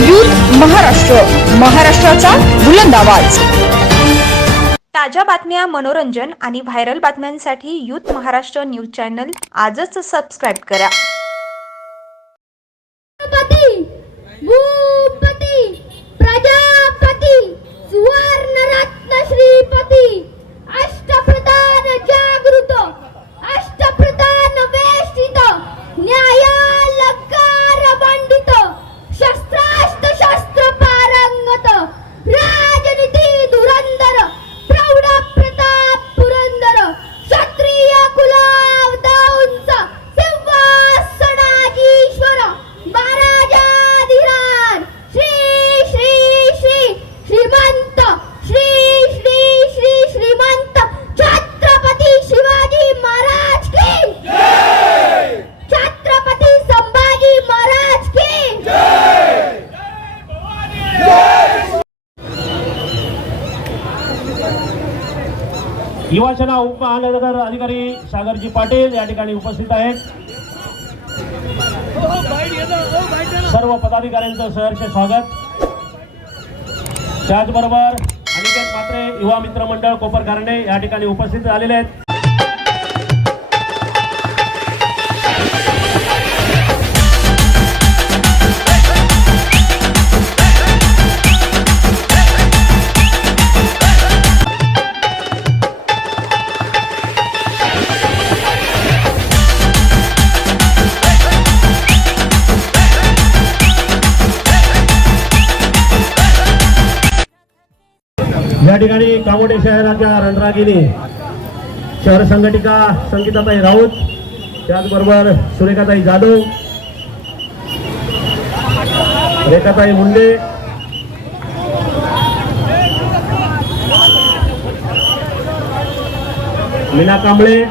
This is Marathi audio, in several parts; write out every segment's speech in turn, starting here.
यूथ महाराष्ट्र, महाराष्ट्राचा बुलंद आवाज। ताज्या बातम्या, मनोरंजन आणि व्हायरल बातम्यांसाठी यूथ महाराष्ट्र न्यूज चॅनल आजच सबस्क्राइब करा। भूपती प्रजापती सुवर्णरत्न श्रीपती अष्टप्रधान जागृत अष्टप्रधान वेष्टित न्यायालंकार मंडित शस्त्रास्त्र शस्त्र पारंगत राजनीती धुरंधर प्रौढ प्रताप पुरंदर क्षत्रिय कुलावतांच सिंहासनाधीश्वर महाराजाधिराज श्री श्री श्री श्रीमंत श्री श्री श्री श्रीमंत छत्रपती शिवाजी महाराज की जय, छत्रपती संभाजी महाराज की जय। युवा सेना उपमहानगर अधिकारी सागरजी पाटील या ठिकाणी उपस्थित आहेत। सर्व पदाधिकाऱ्यांचं सहर्ष स्वागत। त्याचबरोबर अनिकेत म्हात्रे युवा मित्र मंडळ कोपरकारणे या ठिकाणी उपस्थित झालेले आहेत। या ठिकाणी कामोडे शहराच्या रणरागिणी शहर संघटिका संगीताताई राऊत, त्याचबरोबर सुरेखाताई जाधव, रेखाताई मुंडे, मीना कांबळे,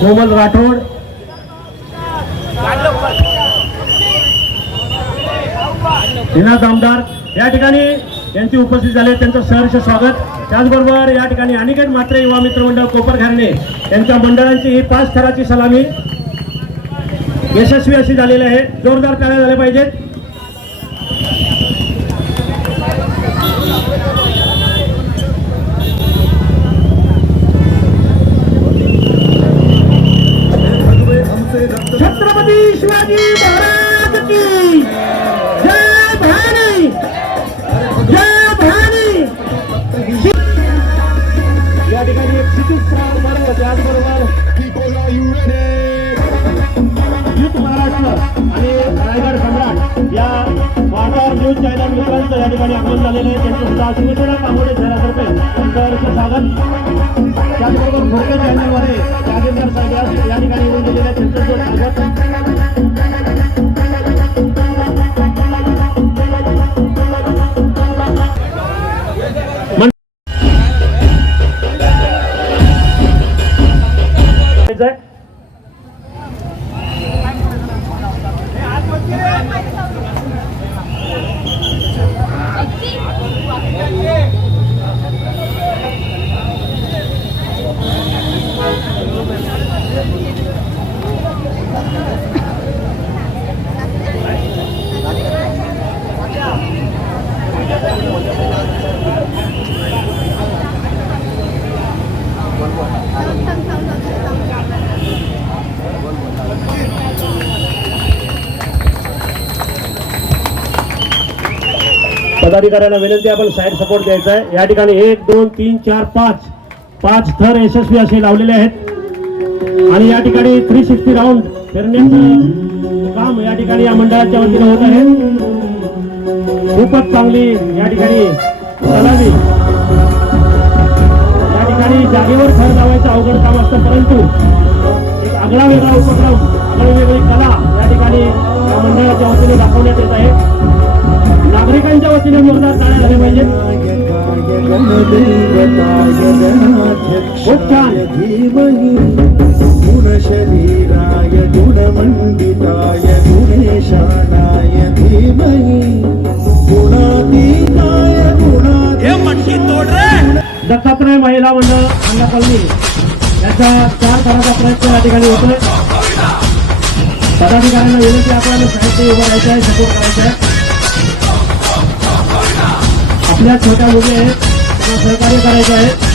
कोमल राठोड, दिनाथ आमदार या ठिकाणी यांची उपस्थित झाले, त्यांचं सहर्ष स्वागत। त्याचबरोबर या ठिकाणी अनिकेत म्हात्रे युवा मित्र मंडळ कोपरखारणे यांच्या मंडळांची ही 5 थराची सलामी यशस्वी अशी झालेली आहे। जोरदार टाळ्या झाल्या पाहिजेत। छत्रपती शिवाजी महाराज की जय भवानी, जय भवानी। या ठिकाणी एक क्षितिज मार्ग, त्याचबरोबर यूथ महाराष्ट्र आणि रायगड सम्राट या वार्ताहर न्यूज चॅनल मित्रांचं या ठिकाणी आगमन झालेलं आहे। त्यांचं सुद्धा शिवसेना कामोडे शहरातर्फे सहर्ष स्वागत। त्याचबरोबर भोके चॅनलमध्ये राजेंद्र साहेब या ठिकाणी येऊन गेलेले आहेत, त्यांचं स्वागत। पदाधिकाऱ्यांना विनंती, आपण साईड सपोर्ट द्यायचा आहे। या ठिकाणी 1 2 3 4 5 थर यशस्वी असे लावलेले आहेत आणि या ठिकाणी 360 राऊंड फिरण्याचं काम या ठिकाणी या मंडळाच्या वतीने होत आहे। खूपच चांगली या ठिकाणी सलामी। या ठिकाणी जागेवर थर लावायचं अवघड काम असतं, परंतु एक आगळा वेगळा उपक्रम, आगळी वेगळी कला या ठिकाणी या मंडळाच्या वतीने दाखवण्यात येत आहे। नागरिकांच्या वतीने जोरदार टाळ्या झाल्या पाहिजेत। खूप छान। गुणशरीराय गुणमंडिताय गुणेशानाय धीमहि गुणातीताय गुणातीताय। दत्तात्रय महिला मंडळ अन्ना कॉलनी याचा 4 थराचा प्रयत्न या ठिकाणी होतोय। पदाधिकाऱ्यांना विनंती आपण साहित्य उभं राहायचं आहे, सपोर्ट करायचा आहे. आपल्या छोट्या मुली आहेत त्यांना सहकार्य करायचं आहे.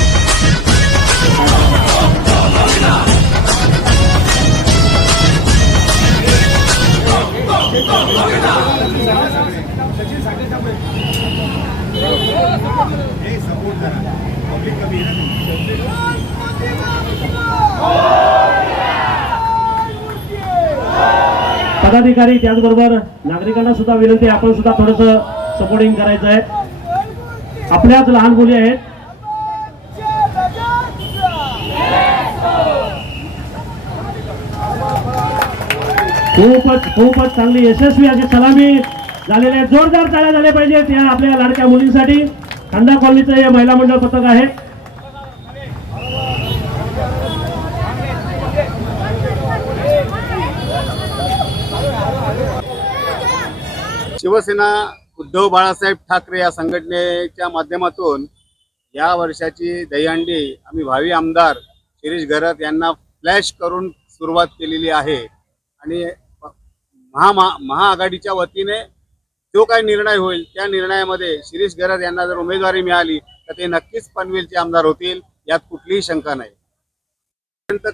पदाधिकारी त्याचबरोबर नागरिकांना सुद्धा विनंती आहे, आपण सुद्धा थोडस सपोर्टिंग करायचं आहे. आपल्याच लहान मुली आहेत. खूपच चांगली यशस्वी अशी सलामी झालेली आहे. जोरदार टाळ्या झाल्या पाहिजेत या आपल्या लाडक्या मुलींसाठी. खंडा कॉलनीचं हे महिला मंडळ पथक आहे. शिवसेना उद्धव बाळासाहेब ठाकरे या संघटनेच्या माध्यमातून या वर्षाची दहीहंडी आम्ही भावी आमदार शिरीष घरत यांना फ्लॅश करून सुरुवात केलेली आहे. आणि महाआघाडीच्या वतीने जो काही निर्णय होईल त्या निर्णयामध्ये शिरीष घरत यांना जर उमेदवारी मिळाली तर ते नक्कीच पनवेलचे आमदार होतील, यात कुठलीही शंका नाही.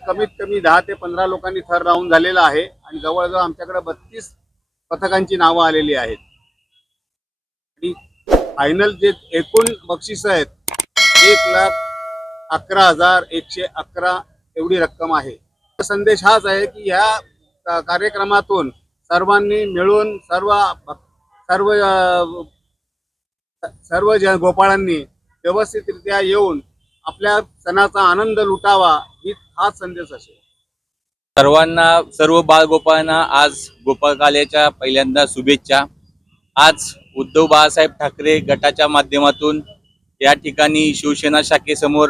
कमीत कमी 10 ते 15 लोकांनी थर राहून झालेला आहे आणि जवळजवळ आमच्याकडे 32 पथकांची नावं आलेली आहेत. आणि फायनल जे एकूण बक्षीस आहेत 1,11,111 एवढी रक्कम आहे. संदेश हाच आहे की या कार्यक्रमातून सर्वांनी मिळून सर्व गोपाळांनी व्यवस्थितरित्या येऊन आपल्या सणाचा आनंद लुटावा हाच संदेश असेल. सर्व बाळगोपाळांना आज गोपाळकाल्याच्या पहिल्यांदा शुभेच्छा. आज उद्धव बाळासाहेब ठाकरे गटाच्या माध्यमातून या ठिकाणी शिवसेना शाखेसमोर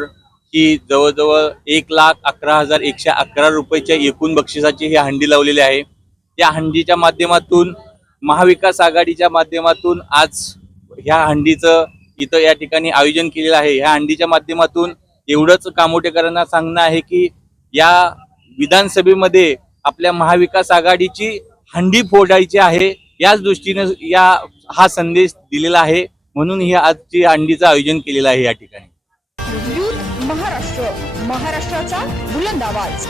ही जवळजवळ 1,11,111 रुपयाच्या एकूण बक्षिसाची ही हंडी लावलेली आहे. या हंडीच्या माध्यमातून महाविकास आघाडीच्या माध्यमातून आज ह्या हंडीचं इथं या ठिकाणी आयोजन केलेलं आहे. ह्या हंडीच्या माध्यमातून एवढंच कामोटेकरांना सांगणं आहे की या विधानसभेमध्ये आपल्या महाविकास आघाडीची हंडी फोडायची आहे, याच दृष्टीने हा संदेश दिलेला आहे. म्हणून ही आजची हंडीचं आयोजन केलेलं आहे या ठिकाणी. महाराष्ट्र, महाराष्ट्राचा बुलंद आवाज.